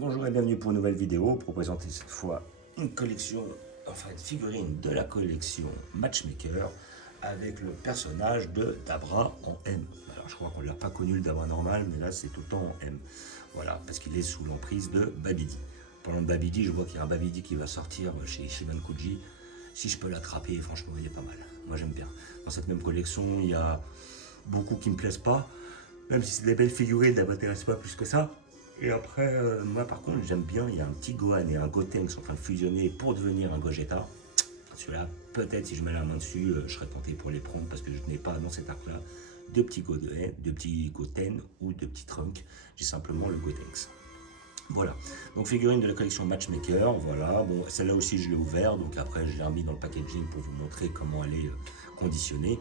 Bonjour et bienvenue pour une nouvelle vidéo pour présenter cette fois une collection, enfin une figurine de la collection Matchmaker avec le personnage de Dabra en M. Alors je crois qu'on ne l'a pas connu le Dabra normal, mais là c'est tout le temps en M. Voilà, parce qu'il est sous l'emprise de Babidi. Parlant de Babidi, je vois qu'il y a un Babidi qui va sortir chez Ishiban Kuji. Si je peux l'attraper, franchement il est pas mal. Moi j'aime bien. Dans cette même collection, il y a beaucoup qui me plaisent pas. Même si c'est des belles figurines, ça ne m'intéresse pas plus que ça. Et après, moi par contre, j'aime bien, il y a un petit Gohan et un Goten qui sont en train de fusionner pour devenir un Gogeta. Celui-là, peut-être si je mets la main dessus, je serais tenté pour les prendre parce que je n'ai pas dans cet arc-là de petits Goten ou de petits Trunks. J'ai simplement le Gotenks. Voilà, donc figurine de la collection Matchmaker, voilà, bon, celle-là aussi je l'ai ouvert, donc après je l'ai remis dans le packaging pour vous montrer comment elle est conditionnée,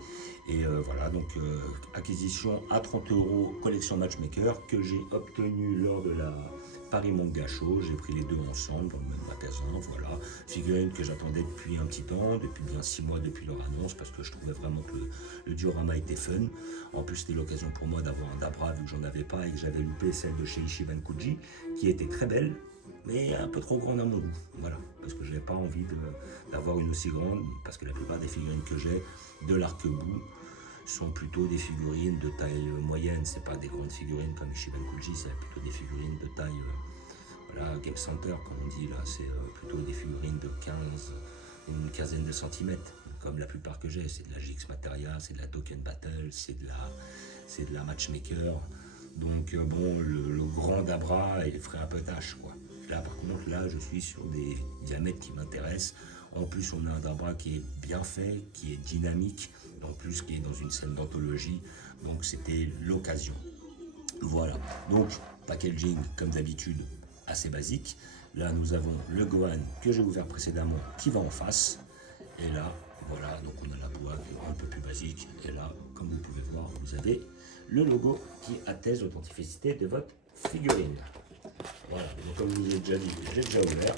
et voilà, donc acquisition à 30 €, collection Matchmaker, que j'ai obtenu lors de la Paris Manga Show, j'ai pris les deux ensemble dans le même magasin, voilà, figurine que j'attendais depuis un petit temps, depuis bien 6 mois depuis leur annonce, parce que je trouvais vraiment que le diorama était fun, en plus c'était l'occasion pour moi d'avoir un Dabra vu que j'en avais pas et que j'avais loupé celle de chez Ishiban Kuji, qui était très belle, mais un peu trop grande à mon goût, voilà, parce que je n'avais pas envie d'avoir une aussi grande, parce que la plupart des figurines que j'ai de l'arc-bout sont plutôt des figurines de taille moyenne, c'est pas des grandes figurines comme Ishiban Kuji, c'est plutôt des figurines de taille, voilà, Game Center comme on dit là, c'est plutôt des figurines de une quinzaine de centimètres, comme la plupart que j'ai, c'est de la GX Materia, c'est de la Token Battle, c'est de la Matchmaker, donc bon, le grand Dabra, il ferait un peu tâche quoi. Là par contre, là je suis sur des diamètres qui m'intéressent. En plus on a un Dabra qui est bien fait, qui est dynamique, en plus qui est dans une scène d'anthologie, donc c'était l'occasion. Voilà, donc packaging comme d'habitude assez basique. Là nous avons le Gohan que j'ai ouvert précédemment qui va en face, et là voilà, donc on a la boîte un peu plus basique, et là comme vous pouvez voir vous avez le logo qui atteste l'authenticité de votre figurine. Voilà, donc comme je vous ai déjà dit, j'ai déjà ouvert,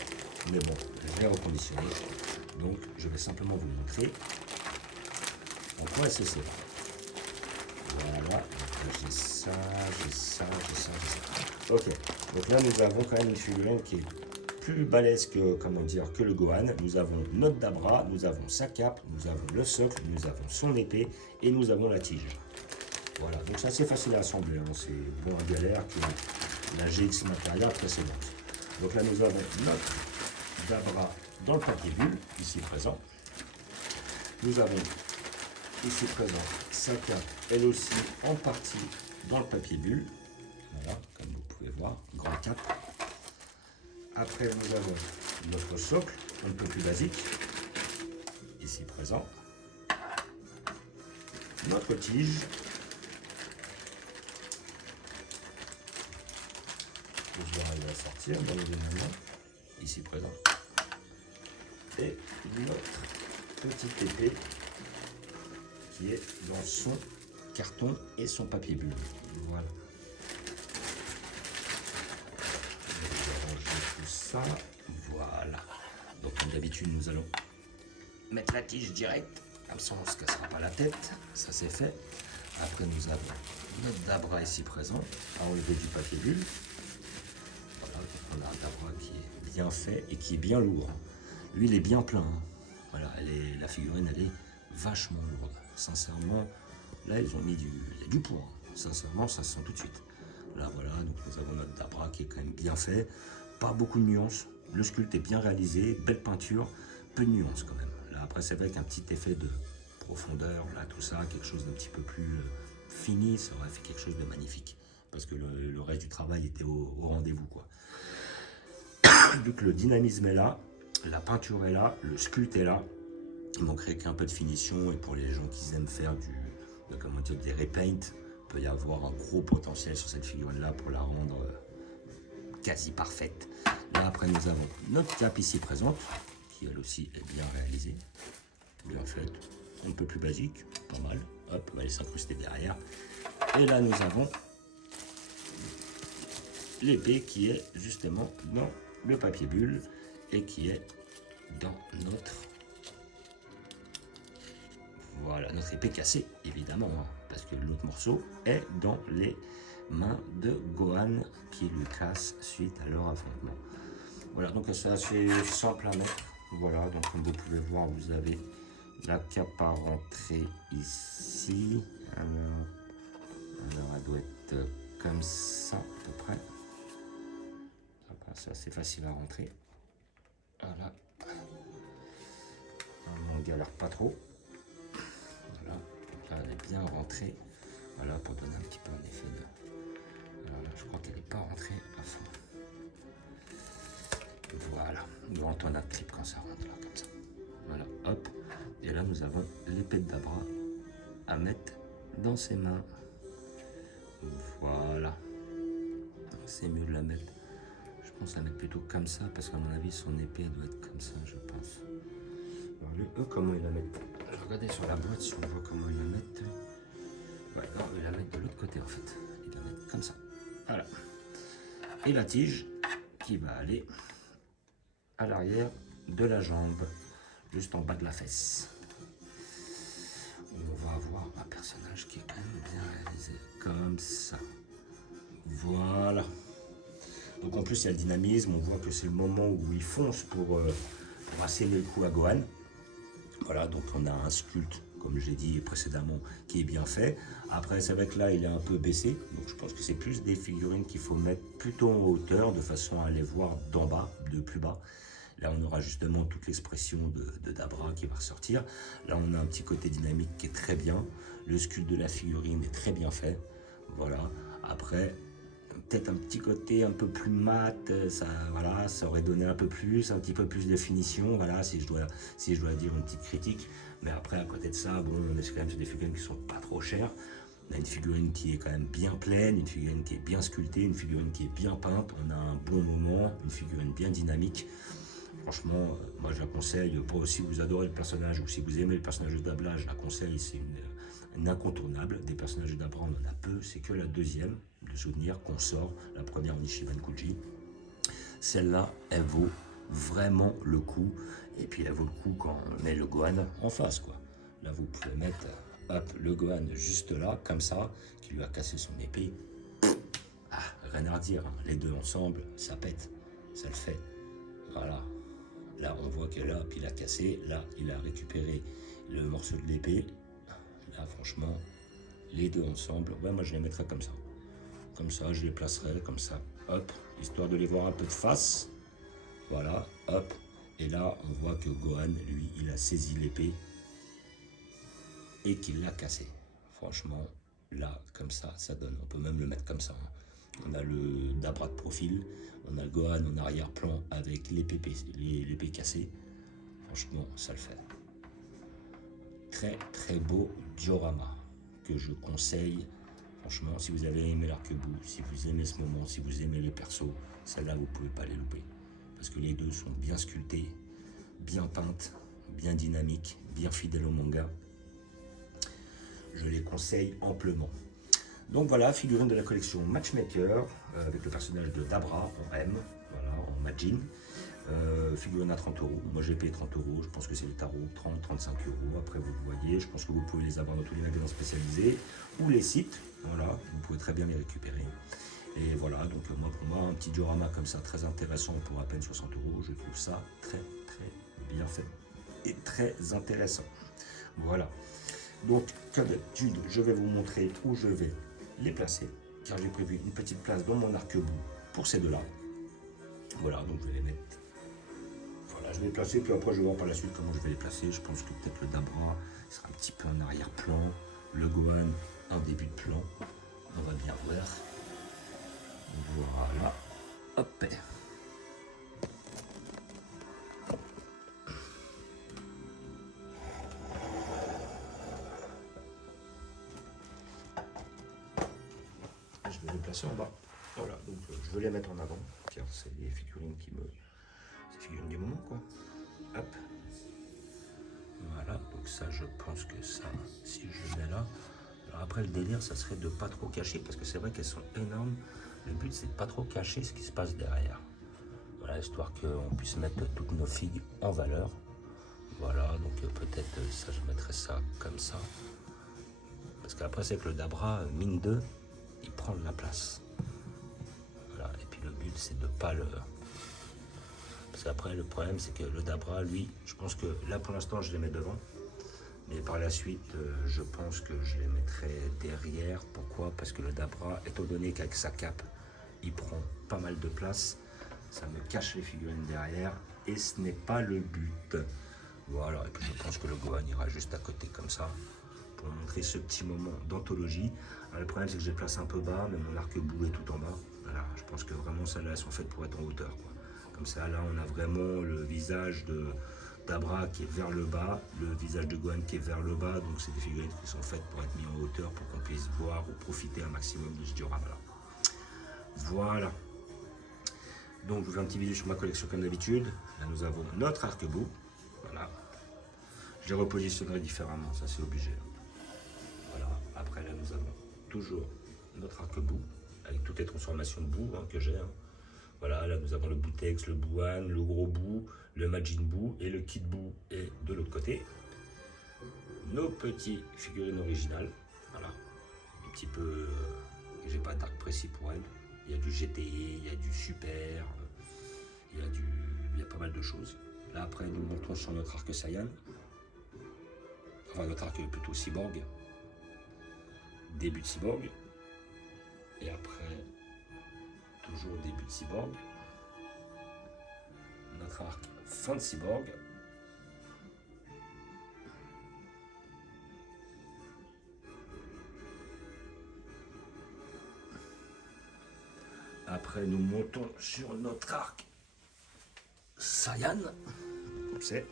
mais bon, je vais reconditionner, donc je vais simplement vous montrer en quoi elle se sert. Voilà, j'ai ça, j'ai ça, j'ai ça, j'ai ça. Ok, donc là nous avons quand même une figurine qui est plus balèze que, comment dire, que le Gohan. Nous avons notre Dabra, nous avons sa cape, nous avons le socle, nous avons son épée et nous avons la tige. Voilà, donc c'est assez facile à assembler, hein. C'est moins galère que la GX Materia précédente. Donc là nous avons notre Dabra dans le papier bulle, ici présent. Nous avons ici présent sa cape, elle aussi en partie dans le papier bulle. Voilà, comme vous pouvez voir, grande cape. Après nous avons notre socle, un peu plus basique, ici présent. Notre tige. Je vais arriver à sortir dans les deux mains, ici présent. Et notre petite épée qui est dans son carton et son papier bulle. Voilà. Je vais ranger tout ça. Voilà. Donc comme d'habitude, nous allons mettre la tige direct, comme ça on ne se cassera pas la tête. Ça c'est fait. Après nous avons notre Dabra ici présent, à enlever du papier bulle. Voilà, donc on a un Dabra qui est bien fait et qui est bien lourd. Lui il est bien plein. Voilà, la figurine elle est vachement lourde. Sincèrement, là ils ont mis il y a du poids. Sincèrement, ça se sent tout de suite. Là voilà, donc nous avons notre Dabra qui est quand même bien fait. Pas beaucoup de nuances. Le sculpte est bien réalisé, belle peinture, peu de nuances quand même. Là après c'est vrai qu'un petit effet de profondeur, là tout ça, quelque chose d'un petit peu plus fini, ça aurait fait quelque chose de magnifique. Parce que le reste du travail était au rendez-vous quoi. Vu que le dynamisme est là, la peinture est là, le sculpte est là, il manquerait qu'un peu de finition, et pour les gens qui aiment faire comment dire, des repaint, il peut y avoir un gros potentiel sur cette figurine là pour la rendre quasi parfaite. Là après nous avons notre cape ici présente, qui elle aussi est bien réalisée, bien faite, un peu plus basique, pas mal, hop, on va aller s'incruster derrière. Et là nous avons l'épée qui est justement dans le papier bulle et qui est dans notre épée cassée évidemment, hein, parce que l'autre morceau est dans les main de Gohan qui lui casse suite à leur affrontement. Voilà, donc c'est assez simple à mettre. Voilà, donc comme vous pouvez voir, vous avez la cape à rentrer ici. Alors elle doit être comme ça à peu près. C'est assez facile à rentrer. Voilà. On galère pas trop. Voilà, donc là elle est bien rentrée. Voilà, pour donner un petit peu un effet de... Alors là, je crois qu'elle n'est pas rentrée à fond. Voilà, grand tornade clip quand ça rentre là, comme ça. Voilà, hop. Et là, nous avons l'épée de Dabra à mettre dans ses mains. Voilà. C'est mieux de la mettre. Je pense à mettre plutôt comme ça, parce qu'à mon avis, son épée elle doit être comme ça, je pense. Alors, lui, eux, comment ils la mettent? Je regardais sur la boîte si on voit comment ils la mettent. Ouais, non, ils la mettent de l'autre côté en fait. Ils la mettent comme ça. Voilà. Et la tige qui va aller à l'arrière de la jambe, juste en bas de la fesse. On va avoir un personnage qui est quand même bien réalisé, comme ça. Voilà. Donc en plus il y a le dynamisme, on voit que c'est le moment où il fonce pour asséner le coup à Gohan. Voilà, donc on a un sculpte, comme j'ai dit précédemment, qui est bien fait. Après c'est vrai que là il est un peu baissé, donc je pense que c'est plus des figurines qu'il faut mettre plutôt en hauteur, de façon à les voir d'en bas, de plus bas. Là, on aura justement toute l'expression de Dabra qui va ressortir. Là, on a un petit côté dynamique qui est très bien. Le sculpte de la figurine est très bien fait. Voilà. Après, peut-être un petit côté un peu plus mat. Ça, voilà, ça aurait donné un petit peu plus de finition. Voilà, si je dois dire une petite critique. Mais après, à côté de ça, bon, on est quand même sur des figurines qui sont pas trop chères. On a une figurine qui est quand même bien pleine, une figurine qui est bien sculptée, une figurine qui est bien peinte. On a un bon moment, une figurine bien dynamique. Franchement, moi je la conseille, pour si vous adorez le personnage ou si vous aimez le personnage de Dabra, je la conseille, c'est une incontournable. Des personnages de Dabra, on en a peu, c'est que la deuxième de souvenir qu'on sort, la première Nishiban Kuji. Celle-là, elle vaut vraiment le coup, et puis elle vaut le coup quand on met le Gohan en face, quoi. Là, vous pouvez mettre hop, le Gohan juste là, comme ça, qui lui a cassé son épée. Ah, rien à redire, hein. Les deux ensemble, ça pète, ça le fait. Voilà. Là, on voit que là, puis il a cassé. Là, il a récupéré le morceau de l'épée. Là, franchement, les deux ensemble, ouais, moi je les mettrais comme ça. Comme ça, je les placerai comme ça. Hop, histoire de les voir un peu de face. Voilà, hop. Et là, on voit que Gohan, lui, il a saisi l'épée et qu'il l'a cassé. Franchement, là, comme ça donne. On peut même le mettre comme ça, hein. On a le Dabra de profil, on a le Gohan en arrière-plan avec l'épée cassée. Franchement, ça le fait. Très très beau diorama que je conseille. Franchement, si vous avez aimé l'arc-bout, si vous aimez ce moment, si vous aimez les persos, celle-là vous pouvez pas les louper. Parce que les deux sont bien sculptés, bien peintes, bien dynamiques, bien fidèles au manga. Je les conseille amplement. Donc voilà, figurine de la collection Matchmaker, avec le personnage de Dabra en M, voilà, en Majin. Figurine à 30 €. Moi j'ai payé 30 €, je pense que c'est les tarots 30-35 €. Après vous le voyez, je pense que vous pouvez les avoir dans tous les magasins spécialisés ou les sites. Voilà, vous pouvez très bien les récupérer. Et voilà, donc moi pour moi, un petit diorama comme ça, très intéressant pour à peine 60 €, je trouve ça très très bien fait et très intéressant. Voilà. Donc, comme d'habitude, je vais vous montrer où je vais les placer, car j'ai prévu une petite place dans mon arc-bout pour ces deux-là. Voilà, donc je vais les mettre. Voilà, je vais les placer, puis après je vais voir par la suite comment je vais les placer. Je pense que peut-être le Dabra sera un petit peu en arrière-plan, le Gohan en début de plan. On va bien voir. Voilà, hop. Je vais les placer en bas. Voilà, donc je vais les mettre en avant, car c'est les figurines qui me... C'est figurines du moment, quoi. Hop. Voilà, donc ça, je pense que ça, si je mets là... Alors après, le délire, ça serait de pas trop cacher, parce que c'est vrai qu'elles sont énormes. Le but, c'est de pas trop cacher ce qui se passe derrière. Voilà, histoire qu'on puisse mettre toutes nos figues en valeur. Voilà, donc peut-être ça, je mettrais ça comme ça. Parce qu'après, c'est que le Dabra, mine 2, il prend de la place. Voilà. Et puis le but c'est de pas le... Parce qu'après le problème c'est que le Dabra, lui, je pense que là pour l'instant je les mets devant. Mais par la suite, je pense que je les mettrai derrière. Pourquoi? Parce que le Dabra, étant donné qu'avec sa cape, il prend pas mal de place, ça me cache les figurines derrière et ce n'est pas le but. Voilà, et puis je pense que le Gohan ira juste à côté comme ça pour montrer ce petit moment d'anthologie. Le problème c'est que je les place un peu bas, mais mon arc-bout est tout en bas. Voilà, je pense que vraiment celles-là elles sont faites pour être en hauteur, quoi. Comme ça là on a vraiment le visage de Dabra qui est vers le bas, le visage de Gohan qui est vers le bas, donc c'est des figurines qui sont faites pour être mises en hauteur pour qu'on puisse voir ou profiter un maximum de ce diorama là. Voilà. Donc je vous fais un petit vidéo sur ma collection comme d'habitude. Là nous avons notre arc-bout. Voilà. Je les repositionnerai différemment, ça c'est obligé. Voilà. Après là nous avons toujours notre arc-bout avec toutes les transformations de bout que j'ai. Voilà, là nous avons le Boutex, le Bouhan, le gros bout, le Majin Buu et le Kid Buu est de l'autre côté. Nos petits figurines originales. Voilà. Un petit peu... j'ai pas d'arc précis pour elles. Il y a du GTE, il y a du Super, il y a pas mal de choses. Là après nous montons sur notre arc Saiyan. Enfin notre arc plutôt Cyborg. Début de Cyborg. Et après, toujours début de Cyborg. Notre arc fin de Cyborg. Après, nous montons sur notre arc Saiyan. C'est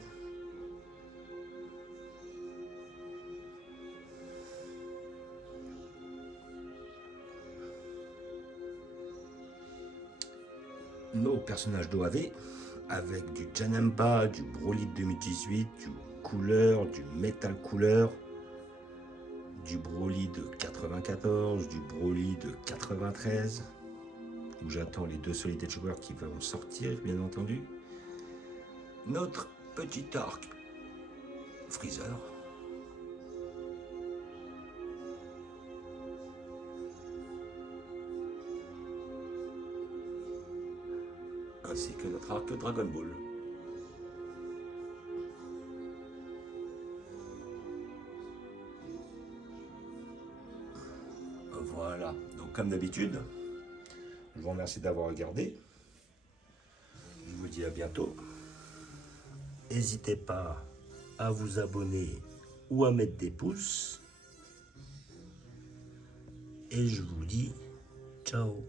nos personnages d'OAV avec du Janemba, du Broly 2018, du Couleur, du Metal Couleur, du Broly de 94, du Broly de 93. Où j'attends les deux Solid Edge joueurs qui vont sortir, bien entendu. Notre petit arc Freezer. Ainsi que notre arc Dragon Ball. Voilà, donc comme d'habitude, je vous remercie d'avoir regardé. Je vous dis à bientôt. N'hésitez pas à vous abonner ou à mettre des pouces. Et je vous dis ciao.